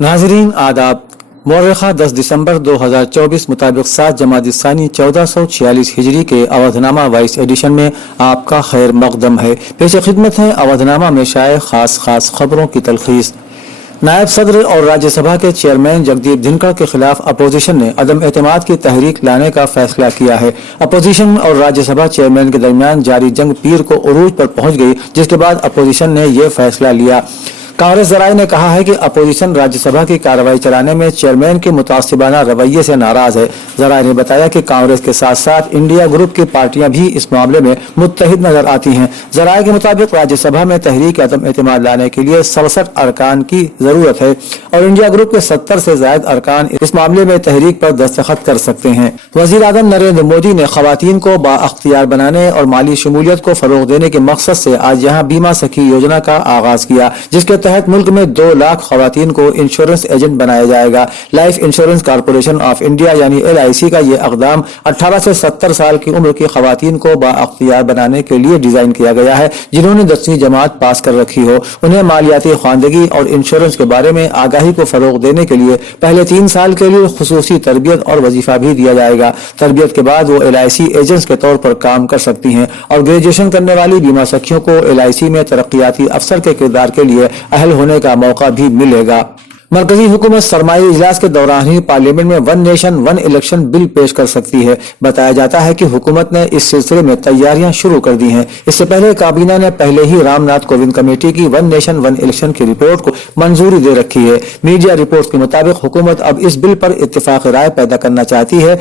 नाजरीन आदाब। मौरखा 10 दिसंबर 2024 मुताबिक 7 जमादी सानी 1446 हिजरी के अवधनामा वाइस एडिशन में आपका खैर मकदम है। पेश खिदमत है अवधनामा में शाये खास खबरों की तलखीस। नायब सदर और राज्यसभा के चेयरमैन जगदीप धनखड़ के खिलाफ अपोजिशन ने अदम एतमाद की तहरीक लाने का फैसला किया है। अपोजिशन और राज्यसभा चेयरमैन के दरमियान जारी जंग पीर को उरूज पर पहुंच गई, जिसके बाद अपोजिशन ने यह फैसला लिया। कांग्रेस जराये ने कहा है कि अपोजिशन राज्यसभा की कार्रवाई चलाने में चेयरमैन के मुतासिबाना रवैये से नाराज है। जराये ने बताया कि कांग्रेस के साथ साथ इंडिया ग्रुप की पार्टियां भी इस मामले में मुत्तहिद नजर आती हैं। जराये के मुताबिक राज्यसभा में तहरीक अदम एतमाद लाने के लिए 67 अरकान की जरूरत है और इंडिया ग्रुप के 70 से ज्यादा अरकान इस मामले में तहरीक पर दस्तखत कर सकते हैं। वजीर आजम नरेंद्र मोदी ने खवातीन को बाअख्तियार बनाने और माली शमूलियत को फरोग देने के मकसद से आज यहाँ बीमा सखी योजना का आगाज किया, जिसके तहत मुल्क में 2 लाख खवातीन को इंश्योरेंस एजेंट बनाया जाएगा। Life insurance corporation of India यानी LIC का ये इक़दाम 18 से 70 साल की उम्र की खवातीन को बाअख्तियार बनाने के लिए डिजाइन किया गया है, जिन्होंने 10वीं जमात पास कर रखी हो। उन्हें मालियाती ख्वानदगी और इंश्योरेंस के बारे में आगाही को फरोग देने के लिए पहले 3 साल के लिए खुसूसी तरबियत और वजीफा भी दिया जाएगा। तरबियत के बाद वो LIC एजेंट्स के तौर पर काम कर सकती हैं और ग्रेजुएशन करने वाली बीमा सखियों को LIC में तरक्याती अफसर के किरदार के लिए अहल होने का मौका भी मिलेगा। मरकजी हुकूमत सरमाई इजलास के दौरान ही पार्लियामेंट में 1 नेशन 1 इलेक्शन बिल पेश कर सकती है। बताया जाता है कि हुकूमत ने इस सिलसिले में तैयारियां शुरू कर दी हैं। इससे पहले काबीना ने पहले ही रामनाथ कोविंद कमेटी की 1 नेशन 1 इलेक्शन की रिपोर्ट को मंजूरी दे रखी है। मीडिया रिपोर्ट के मुताबिक हुकूमत अब इस बिल पर इत्तेफाक राय पैदा करना चाहती है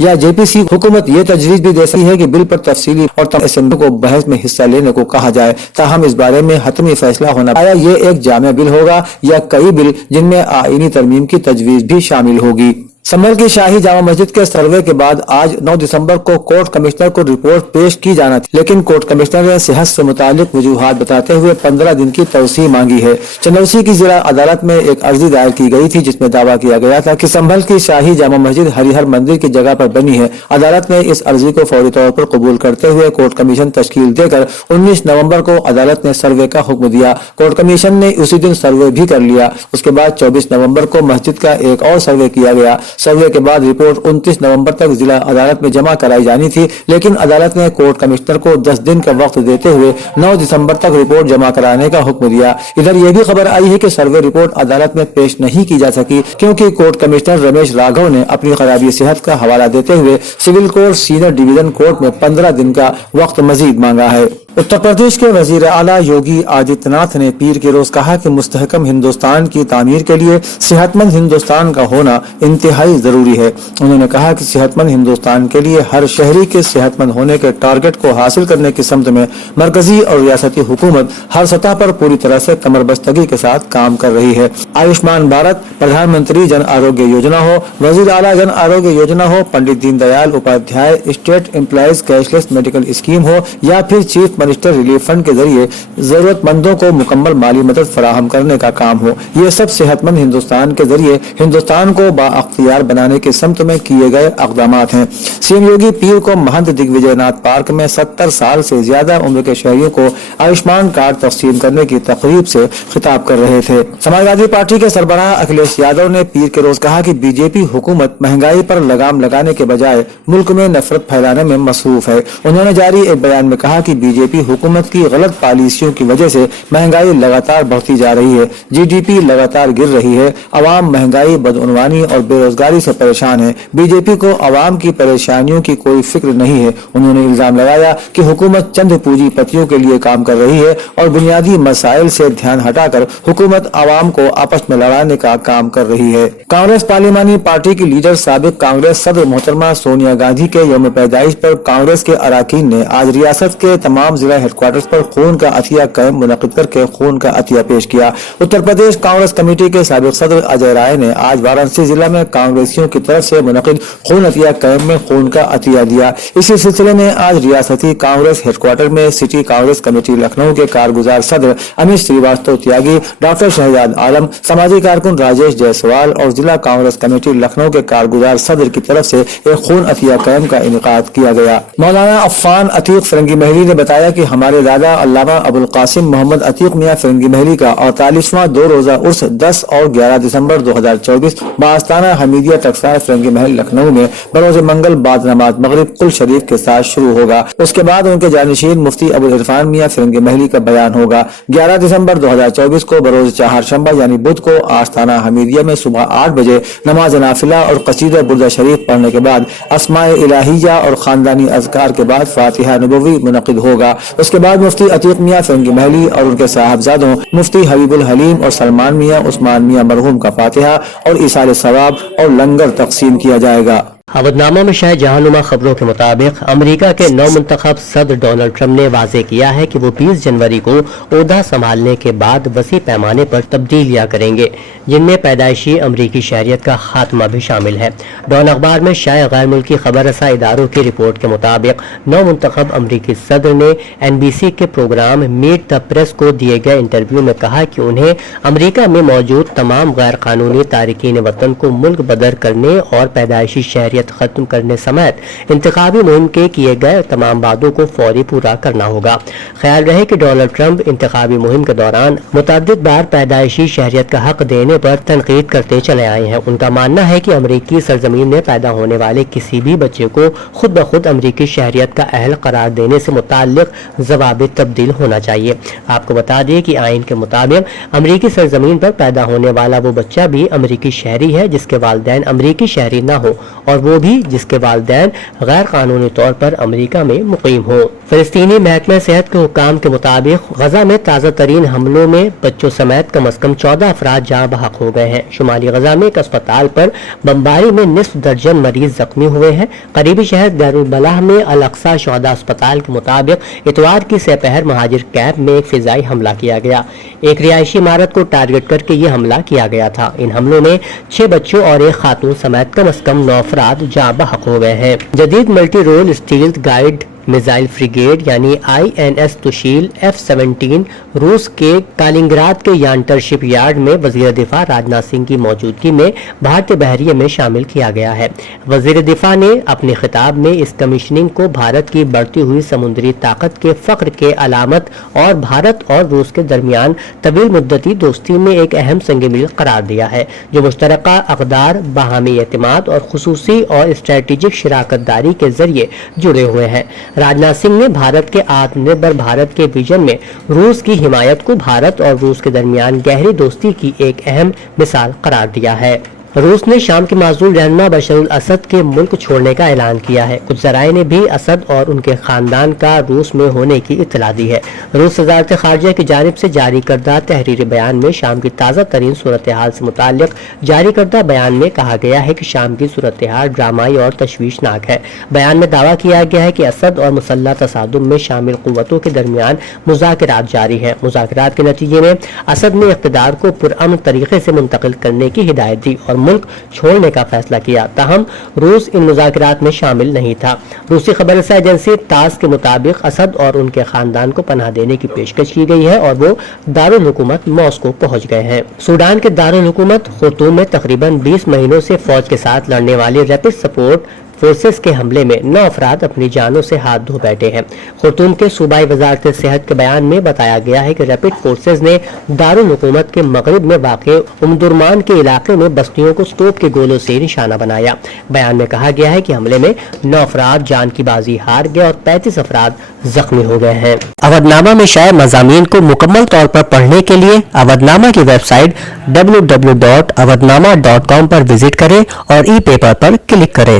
या JPC हुकूमत ये तजवीज भी दे सकती है कि बिल पर तफसीली और असेंबली को बहस में हिस्सा लेने को कहा जाए। ताहम इस बारे में हतमी फैसला होना आया ये एक जामे बिल होगा या कई बिल जिनमें आईनी तरमीम की तजवीज भी शामिल होगी। संभल की शाही जामा मस्जिद के सर्वे के बाद आज 9 दिसंबर को कोर्ट कमिश्नर को रिपोर्ट पेश की जाना थी, लेकिन कोर्ट कमिश्नर ने सेहत से मुतालिक वजूहात बताते हुए 15 दिन की तौसीह मांगी है। चंदौसी की जिला अदालत में एक अर्जी दायर की गई थी, जिसमें दावा किया गया था कि संभल की शाही जामा मस्जिद हरिहर मंदिर की जगह पर बनी है। अदालत ने इस अर्जी को फौरी तौर पर कबूल करते हुए कोर्ट कमीशन तश्कील देकर 19 नवम्बर को अदालत ने सर्वे का हुक्म दिया। कोर्ट कमीशन ने उसी दिन सर्वे भी कर लिया। उसके बाद 24 नवम्बर को मस्जिद का एक और सर्वे किया गया। सर्वे के बाद रिपोर्ट 29 नवंबर तक जिला अदालत में जमा कराई जानी थी, लेकिन अदालत ने कोर्ट कमिश्नर को 10 दिन का वक्त देते हुए 9 दिसंबर तक रिपोर्ट जमा कराने का हुक्म दिया। इधर यह भी खबर आई है कि सर्वे रिपोर्ट अदालत में पेश नहीं की जा सकी, क्योंकि कोर्ट कमिश्नर रमेश राघव ने अपनी खराबी सेहत का हवाला देते हुए civil court senior division court में 15 दिन का वक्त मजीद मांगा है। उत्तर प्रदेश के वजीर आला योगी आदित्यनाथ ने पीर के रोज कहा कि मुस्तहकम हिंदुस्तान की तामीर के लिए सेहतमंद हिंदुस्तान का होना इंतहाई जरूरी है। उन्होंने कहा कि सेहतमंद हिंदुस्तान के लिए हर शहरी के सेहतमंद होने के टारगेट को हासिल करने की समत में मरकजी और रियासती हुकूमत हर सतह पर पूरी तरह से कमरबस्तगी के साथ काम कर रही है। आयुष्मान भारत, प्रधानमंत्री जन आरोग्य योजना हो, वजीर आला जन आरोग्य योजना हो, Pandit Deendayal Upadhyay state employees cashless medical scheme हो या फिर चीफ मिनिस्टर रिलीफ फंड के जरिए जरूरतमंदों को मुकम्मल माली मदद फराहम करने का काम हो, ये सब सेहतमंद हिंदुस्तान के जरिए हिंदुस्तान को बाअख्तियार बनाने के समत में किए गए इक़दामात हैं। सीएम योगी पीर को महंत दिग्विजयनाथ पार्क में 70 साल से ज्यादा उम्र के शहरियों को आयुष्मान कार्ड तकसीम करने की तकरीब से खिताब कर रहे थे। समाजवादी पार्टी के सरबराह अखिलेश यादव ने पीर के रोज कहा कि बीजेपी हुकूमत महंगाई पर लगाम लगाने के बजाय मुल्क में नफरत फैलाने में मसरूफ है। उन्होंने जारी एक बयान में कहा कि बीजेपी हुकूमत की गलत पॉलिसियों की वजह से महंगाई लगातार बढ़ती जा रही है, GDP लगातार गिर रही है, अवाम महंगाई, बदउनवानी और बेरोजगारी से परेशान है। बीजेपी को अवाम की परेशानियों की कोई फिक्र नहीं है। उन्होंने इल्जाम लगाया कि हुकूमत चंद पूंजीपतियों के लिए काम कर रही है और बुनियादी मसाइल से ध्यान हटाकर हुकूमत अवाम को आपस में लड़ाने का काम कर रही है। कांग्रेस पार्लिमानी पार्टी की लीडर साबिक कांग्रेस सदर मोहतरमा सोनिया गांधी के यौम पैदाइश पर कांग्रेस के अरकान ने आज रियासत के तमाम जिला हेडक्वार्टर्स पर खून का अतिया कैंप मुनक़िद करके खून का अतिया पेश किया। उत्तर प्रदेश कांग्रेस कमेटी के साबिक सदर अजय राय ने आज वाराणसी जिला में कांग्रेसियों की तरफ से मुनक़िद खून अतिया कैंप में खून का अतिया दिया। इसी सिलसिले में आज रियासती कांग्रेस हेडक्वार्टर में सिटी कांग्रेस कमेटी लखनऊ के कारगुजार सदर अमित श्रीवास्तव त्यागी, डॉक्टर शहजाद आलम, समाजी कारकुन राजेश जायसवाल और जिला कांग्रेस कमेटी लखनऊ के कारगुजार सदर की तरफ से एक खून अतिया कैंप का इनेकाद किया गया। मौलाना अफ़ान अतीक फिरंगी महली ने बताया कि हमारे दादा अल्लामा अबुल कासिम मोहम्मद अतीक मियां फिरंगी महली का 48वां 2 रोजा उर्स 10 और 11 दिसंबर 2024 बास्ताना हमीदिया टकसाल फिरंगी महल लखनऊ में बरोज मंगल बाद नमाज मगरिब कुल शरीफ के साथ शुरू होगा। उसके बाद उनके जानशीन मुफ्ती अबुल इरफान मियां फिरंगी महली का बयान होगा। 11 दिसंबर 2024 को बरोज चहारशंबा यानी बुध को आस्ताना हमीदिया में सुबह 8 बजे नमाज नाफिला और कसीदा बुर्दा शरीफ पढ़ने के बाद अस्माए इलाहिया और खानदानी अज़कार के बाद फातिहा नबवी मुनक़िद होगा। उसके बाद मुफ्ती अतीक मियां फिरंगी महली और उनके साहबजादों मुफ्ती हबीबुल हलीम और सलमान मियां उस्मान मियां मरहूम का फातिहा और इसाल सवाब और लंगर तकसीम किया जाएगा। अवधनामा में शायद जहानुमा खबरों के मुताबिक अमेरिका के नौ मुंतखब सदर डोनाल्ड ट्रंप ने वाजे किया है कि वो 20 जनवरी को ओहदा संभालने के बाद वसी पैमाने पर तब्दीलियां करेंगे, जिनमें पैदाइशी अमरीकी शहरियत का खात्मा भी शामिल है। डॉन अखबार में शायद गैर मुल्की खबर रसा इदारों की रिपोर्ट के मुताबिक नौ मुंतखब अमरीकी सदर ने NBC के प्रोग्राम मीट द प्रेस को दिए गए इंटरव्यू में कहा कि उन्हें अमरीका में मौजूद तमाम गैर कानूनी तारिकीन वतन को मुल्क बदर करने और पैदाइशी शहरियत खत्म करने समेत इंतखाबी मुहिम के किए गए तमाम वादों को फौरी पूरा करना होगा। ख्याल रहे कि डोनाल्ड ट्रंप इंतखाबी मुहिम के दौरान मुतअद्दिद बार पैदाइशी शहरियत का हक देने पर तनकीद करते चले आए हैं। उनका मानना है कि अमरीकी सरजमीन में पैदा होने वाले किसी भी बच्चे को खुद ब खुद अमरीकी शहरियत का अहल करार देने से मुताल्लिक जवाब तब्दील होना चाहिए। आपको बता दें कि आइन के मुताबिक अमरीकी सरजमीन पर पैदा होने वाला वो बच्चा भी अमरीकी शहरी है जिसके वालिदैन अमरीकी शहरी न हो और वो भी जिसके वालिदैन गैर कानूनी तौर पर अमेरिका में मुकीम हो। फिलिस्तीनी महकमे सेहत के हुक्काम के मुताबिक गजा में ताज़ा तरीन हमलों में बच्चों समेत कम अज कम 14 अफराद जाँ बहक हो गए हैं। शुमाली गजा में एक अस्पताल पर बमबारी में निस्फ दर्जन मरीज जख्मी हुए हैं। करीबी शहर दारुल बलाह में अल अक्सा शुहदा अस्पताल के मुताबिक इतवार की सपहर महाजिर कैंप में एक फिजाई हमला किया गया। एक रिहायशी इमारत को टारगेट करके ये हमला किया गया था। इन हमलों में 6 बच्चों और एक खातून समेत कम अज कम 9 अफराद जाँ बहक हो गए हैं। जदीद multi role stealth guide missile frigate यानी INS तुशील F-17 रूस के कालिंगराद के यांटर शिप यार्ड में वजीर दिफा राजनाथ सिंह की मौजूदगी में भारतीय बहरिये में शामिल किया गया है। वजीर दिफा ने अपने खिताब में इस कमीशनिंग को भारत की बढ़ती हुई समुद्री ताकत के फख्र के अलामत और भारत और रूस के दरमियान तवील मुद्दती दोस्ती में एक अहम संग मील करार दिया है, जो मुश्तरका अक़दार, बाहमी एतमाद और खुसूसी और स्ट्रेटेजिक शराकतदारी के जरिए जुड़े हुए हैं। राजनाथ सिंह ने भारत के आत्मनिर्भर भारत के विजन में रूस की हिमायत को भारत और रूस के दरमियान गहरी दोस्ती की एक अहम मिसाल करार दिया है। रूस ने शाम के माजूल रहनुमा बशर असद के मुल्क छोड़ने का ऐलान किया है। कुछ जराए ने भी असद और उनके खानदान का रूस में होने की इत्तला दी है। रूस वज़ारत ख़ारिजा की जानिब से जारी करदा तहरीरी बयान में शाम की ताज़ा तरीन सूरत हाल से मुताल्लिक जारी करदा बयान में कहा गया है कि शाम की सूरत हाल ड्रामाई और तशवीशनाक है। बयान में दावा किया गया है कि असद और मुसल्लह तसादुम में शामिल कुव्वतों के दरमियान मुज़ाकरात जारी हैं। मुज़ाकरात के नतीजे में असद ने इक़्तिदार को पुरअमन तरीके से मुंतकिल करने की हिदायत दी और मुल्क छोड़ने का फैसला किया। ताहम रूस इन मुज़ाकरात में शामिल नहीं था। रूसी खबर रसा एजेंसी तास के मुताबिक असद और उनके खानदान को पनाह देने की पेशकश की गई है और वो दारुल हुकूमत मॉस्को पहुंच गए हैं। सूडान के दारुल हुकूमत खुर्तूम में तकरीबन 20 महीनों से फौज के साथ लड़ने वाली रैपिड सपोर्ट फोर्सेस के हमले में 9 अफराद अपनी जानों से हाथ धो बैठे हैं। खुर्तूम के सूबाई वजारत सेहत के बयान में बताया गया है कि रैपिड फोर्सेस ने दारुल हुकूमत के मगरिब में वाक़े उमदुरमान के इलाके में बस्तियों को स्टोप के गोलों से निशाना बनाया। बयान में कहा गया है कि हमले में 9 अफराद जान की बाजी हार गए और 35 अफराद जख्मी हो गए हैं। अवधनामा में शाये मज़ामीन को मुकम्मल तौर पर पढ़ने के लिए अवधनामा की वेबसाइट www.awadhnama.com पर विजिट करें और ई पेपर पर क्लिक करें।